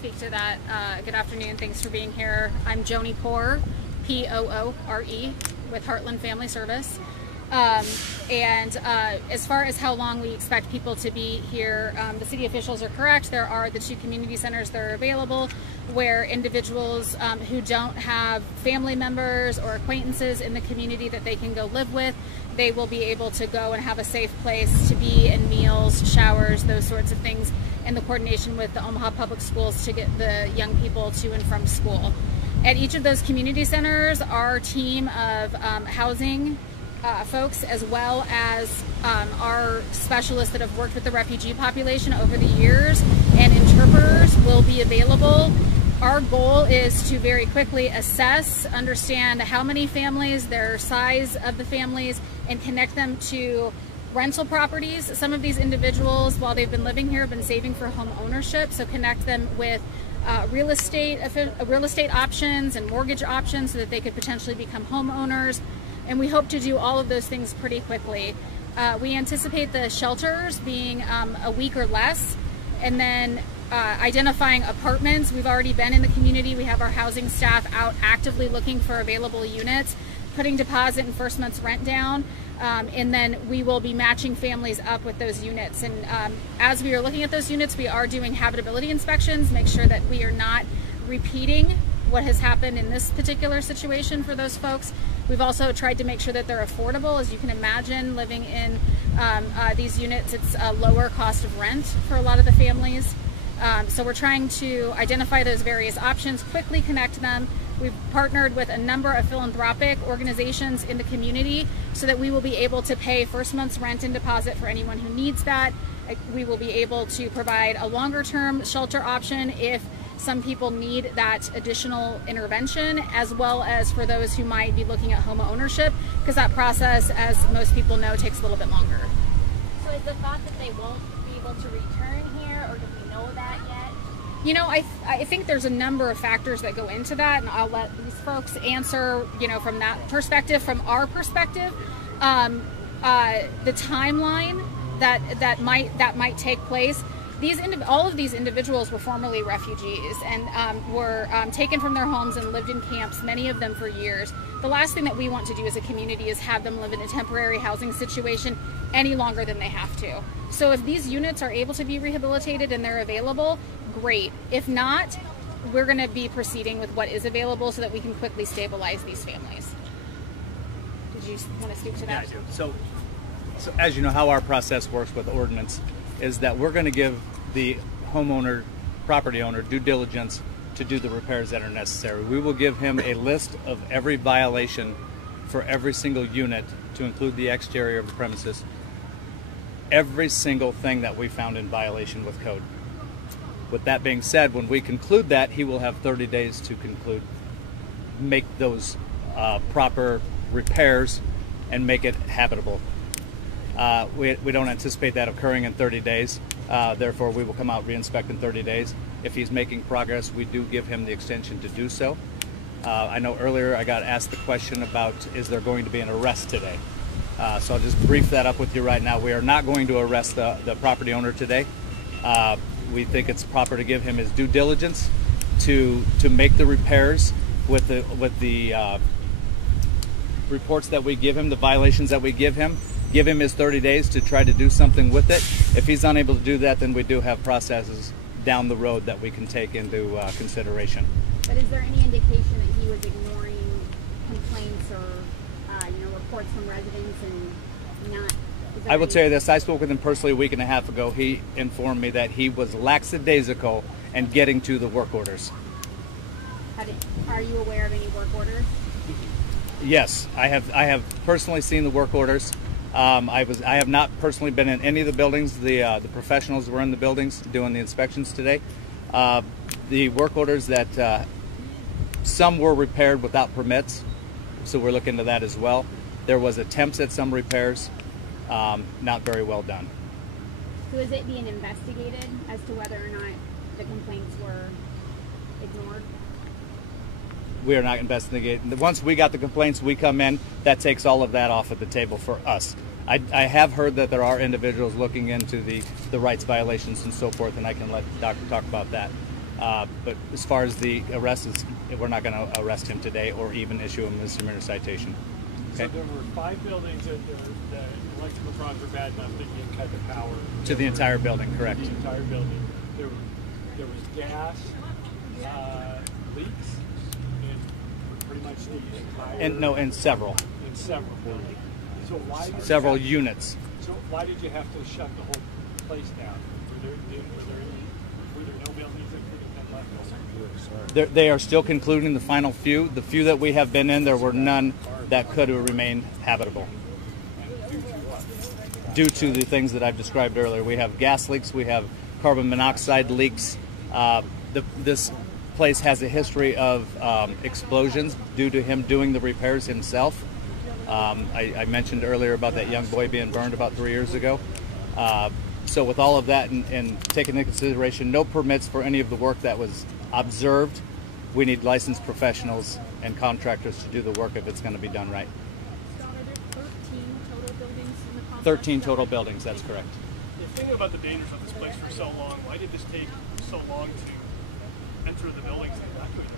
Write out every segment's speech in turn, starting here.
speak to that. Good afternoon. Thanks for being here. I'm Joni Poore, P-O-O-R-E, with Heartland Family Service. As far as how long we expect people to be here, the city officials are correct. There are the 2 community centers that are available where individuals who don't have family members or acquaintances in the community that they can go live with, they will be able to go and have a safe place to be, and meals, showers, those sorts of things, and the coordination with the Omaha Public Schools to get the young people to and from school. At each of those community centers, our team of housing folks, as well as our specialists that have worked with the refugee population over the years, and interpreters will be available. Our goal is to very quickly assess, understand how many families, their size of the families, and connect them to rental properties. Some of these individuals, while they've been living here, have been saving for home ownership, so connect them with real estate options and mortgage options so that they could potentially become homeowners. And we hope to do all of those things pretty quickly. We anticipate the shelters being a week or less, and then identifying apartments. We've already been in the community. We have our housing staff out actively looking for available units, putting deposit and first month's rent down, and then we will be matching families up with those units. And as we are looking at those units, we are doing habitability inspections, make sure that we are not repeating what has happened in this particular situation for those folks. We've also tried to make sure that they're affordable. As you can imagine, living in these units, it's a lower cost of rent for a lot of the families. So we're trying to identify those various options, quickly connect them. We've partnered with a number of philanthropic organizations in the community so that we will be able to pay first month's rent and deposit for anyone who needs that. We will be able to provide a longer term shelter option if some people need that additional intervention, as well as for those who might be looking at home ownership, because that process, as most people know, takes a little bit longer. So is the thought that they won't be able to return here, or do we know that yet? You know, I think there's a number of factors that go into that, and I'll let these folks answer, you know, from that perspective. From our perspective, the timeline that might take place. All of these individuals were formerly refugees and were taken from their homes and lived in camps, many of them for years. The last thing that we want to do as a community is have them live in a temporary housing situation any longer than they have to. So if these units are able to be rehabilitated and they're available, great. If not, we're going to be proceeding with what is available so that we can quickly stabilize these families. Did you want to speak to that? Yeah, I do. So as you know, how our process works with ordinance is that we're going to give the homeowner, property owner, due diligence to do the repairs that are necessary. We will give him a list of every violation for every single unit, to include the exterior of the premises, every single thing that we found in violation with code. With that being said, when we conclude that, he will have 30 days to make those proper repairs and make it habitable. We don't anticipate that occurring in 30 days. Therefore, we will come out, re-inspect in 30 days. If he's making progress, we do give him the extension to do so. I know earlier I got asked the question about, is there going to be an arrest today? So I'll just brief that up with you right now. We are not going to arrest the property owner today. We think it's proper to give him his due diligence to make the repairs with the reports that we give him, the violations that we give him his 30 days to try to do something with it. If he's unable to do that, then we do have processes down the road that we can take into consideration. But is there any indication that he was ignoring complaints or reports from residents and not? I will tell you this, I spoke with him personally a week and a half ago. He informed me that he was lackadaisical and getting to the work orders. Are you aware of any work orders? Yes, I have personally seen the work orders. I have not personally been in any of the buildings. The professionals were in the buildings doing the inspections today. The work orders that some were repaired without permits, so we're looking into that as well. There was attempts at some repairs, not very well done. So is it being investigated as to whether or not the complaints were ignored? We are not investigating. Once we got the complaints, we come in, that takes all of that off of the table for us. I have heard that there are individuals looking into the rights violations and so forth, and I can let the doctor talk about that. But as far as the arrest is, we're not going to arrest him today or even issue a misdemeanor citation. Okay? So there were 5 buildings that the electrical problems were bad enough that you cut the power. To the entire building, correct. The entire building. There was gas leaks in pretty much the entire... In several. In several buildings. So why did Several units. So why did you have to shut the whole place down? Were there no buildings that could have been left open? They are still concluding the final few. The few that we have been in, there were none that could have remained habitable. Due to the things that I've described earlier. We have gas leaks, we have carbon monoxide leaks. This place has a history of explosions due to him doing the repairs himself. I mentioned earlier about that young boy being burned about 3 years ago. So with all of that and taking into consideration no permits for any of the work that was observed, we need licensed professionals and contractors to do the work if it's going to be done right. So are there 13 total buildings in the complex? 13 total buildings, that's correct. Thinking about the dangers of this place for so long, why did this take so long to enter the buildings and evacuate them?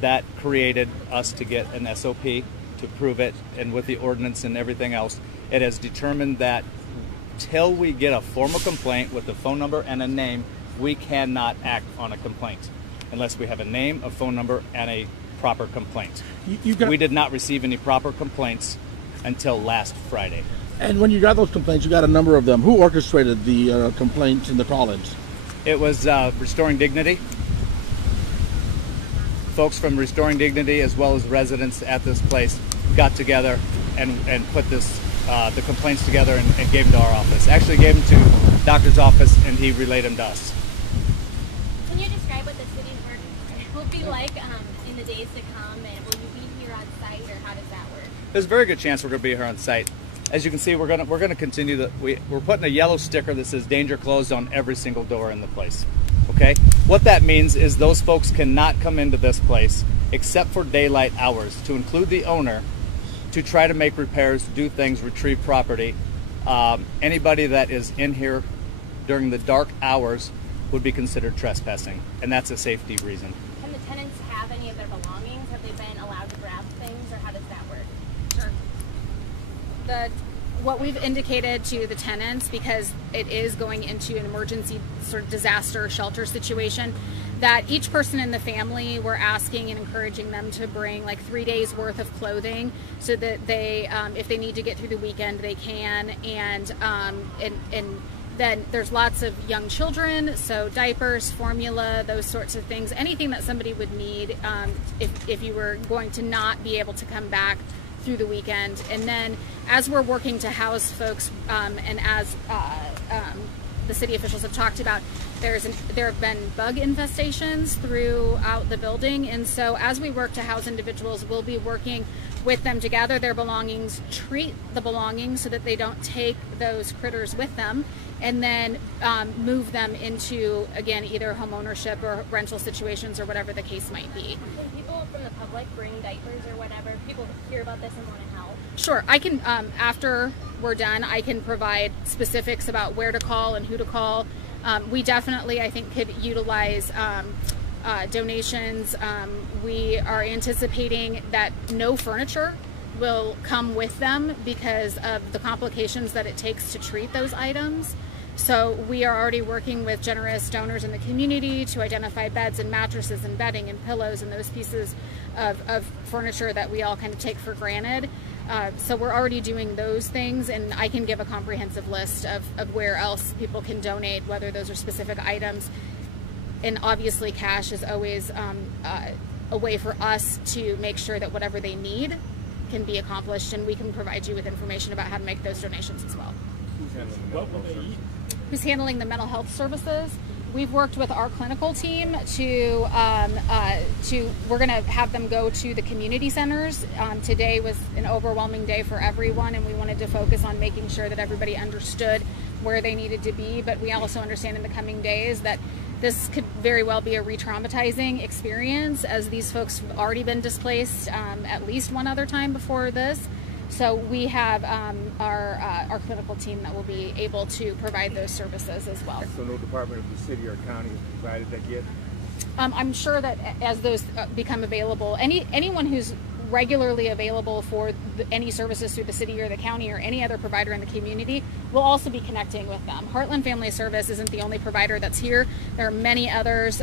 That created us to get an SOP to prove it, and with the ordinance and everything else, it has determined that till we get a formal complaint with a phone number and a name, we cannot act on a complaint unless we have a name, a phone number, and a proper complaint. We did not receive any proper complaints until last Friday. And when you got those complaints, you got a number of them. Who orchestrated the complaints and the call-ins? It was Restoring Dignity. Folks from Restoring Dignity as well as residents at this place got together and put the complaints together and gave them to our office. Actually gave them to doctor's office and he relayed them to us. Can you describe what the city's work will be like in the days to come, and will you be here on site, or how does that work? There's a very good chance we're going to be here on site. As you can see, we're going to continue we're putting a yellow sticker that says danger closed on every single door in the place. Okay? What that means is those folks cannot come into this place except for daylight hours, to include the owner, to try to make repairs, do things, retrieve property. Anybody that is in here during the dark hours would be considered trespassing, and that's a safety reason. Can the tenants have any of their belongings? Have they been allowed to grab things, or how does that work? Sure. What we've indicated to the tenants, because it is going into an emergency sort of disaster shelter situation, that each person in the family, we're asking and encouraging them to bring like 3 days worth of clothing so that they, if they need to get through the weekend, they can. And then there's lots of young children, so diapers, formula, those sorts of things, anything that somebody would need if you were going to not be able to come back through the weekend. And then as we're working to house folks, and as the city officials have talked about, there have been bug infestations throughout the building, and so as we work to house individuals, we'll be working with them to gather their belongings, treat the belongings so that they don't take those critters with them, and then move them into, again, either home ownership or rental situations or whatever the case might be. Can people from the public bring diapers or whatever? People hear about this and want to help. Sure, I can, after we're done, I can provide specifics about where to call and who to call. We definitely, I think, could utilize donations. We are anticipating that no furniture will come with them because of the complications that it takes to treat those items. So we are already working with generous donors in the community to identify beds and mattresses and bedding and pillows and those pieces of furniture that we all kind of take for granted. So we're already doing those things, and I can give a comprehensive list of where else people can donate, whether those are specific items. And obviously cash is always a way for us to make sure that whatever they need can be accomplished, and we can provide you with information about how to make those donations as well. What will they eat? Who's handling the mental health services? We've worked with our clinical team to we're going to have them go to the community centers. Today was an overwhelming day for everyone, and we wanted to focus on making sure that everybody understood where they needed to be. But we also understand in the coming days that this could very well be a re-traumatizing experience, as these folks have already been displaced at least one other time before this. So we have our clinical team that will be able to provide those services as well. So no department of the city or county has provided that yet? I'm sure that as those become available, anyone who's regularly available for any services through the city or the county or any other provider in the community will also be connecting with them. Heartland Family Service isn't the only provider that's here. There are many others.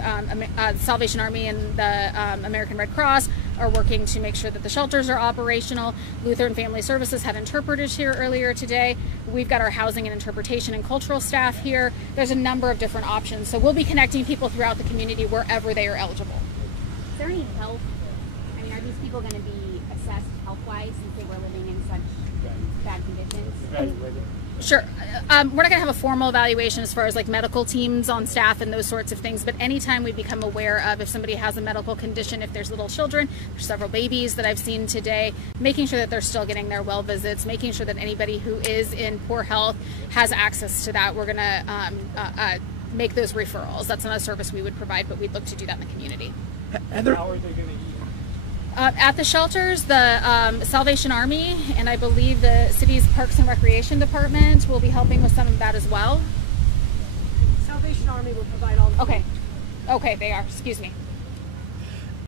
Salvation Army and the American Red Cross are working to make sure that the shelters are operational. Lutheran Family Services had interpreters here earlier today. We've got our housing and interpretation and cultural staff here. There's a number of different options. So we'll be connecting people throughout the community wherever they are eligible. Is there any health? I mean, are these people going to be assessed health-wise since they were living in such bad conditions? Evaluated. Sure. We're not going to have a formal evaluation as far as like medical teams on staff and those sorts of things, but anytime we become aware of if somebody has a medical condition, if there's little children, there's several babies that I've seen today, making sure that they're still getting their well visits, making sure that anybody who is in poor health has access to that. We're going to make those referrals. That's not a service we would provide, but we'd look to do that in the community. How are they going to eat? At the shelters, the Salvation Army and I believe the city's Parks and Recreation Department will be helping with some of that as well. Salvation Army will provide all the Okay. Okay, they are. Excuse me.